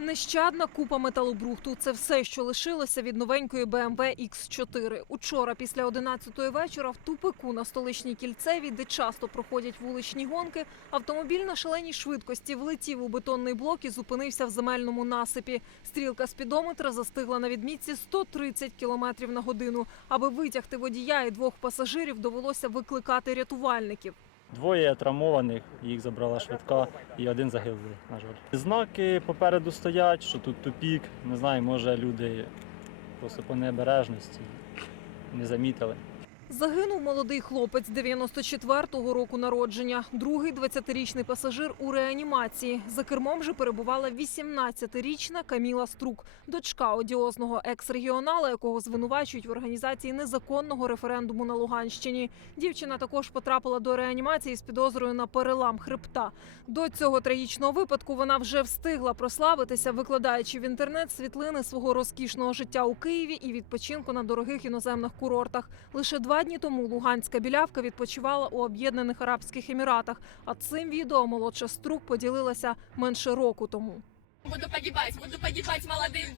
Нещадна купа металобрухту. Це все, що лишилося від новенької BMW X4. Учора, після 11-ї вечора, в тупику на столичній кільцевій, де часто проходять вуличні гонки, автомобіль на шаленій швидкості влетів у бетонний блок і зупинився в земельному насипі. Стрілка спідометра застигла на відмітці 130 км на годину. Аби витягти водія і двох пасажирів, довелося викликати рятувальників. Двоє травмованих, їх забрала швидка, і один загиблий, на жаль. Знаки попереду стоять, що тут тупік. Не знаю, може люди просто по необережності не замітили. Загинув молодий хлопець 94-го року народження. Другий 20-річний пасажир у реанімації. За кермом же перебувала 18-річна Каміла Струк, дочка одіозного екс-регіонала, якого звинувачують в організації незаконного референдуму на Луганщині. Дівчина також потрапила до реанімації з підозрою на перелам хребта. До цього трагічного випадку вона вже встигла прославитися, викладаючи в інтернет світлини свого розкішного життя у Києві і відпочинку на дорогих іноземних курортах. Лише два дні тому луганська білявка відпочивала у Об'єднаних Арабських Еміратах. А цим відео молодша струк поділилася менше року тому. Буду погибать, буду погибать молодым.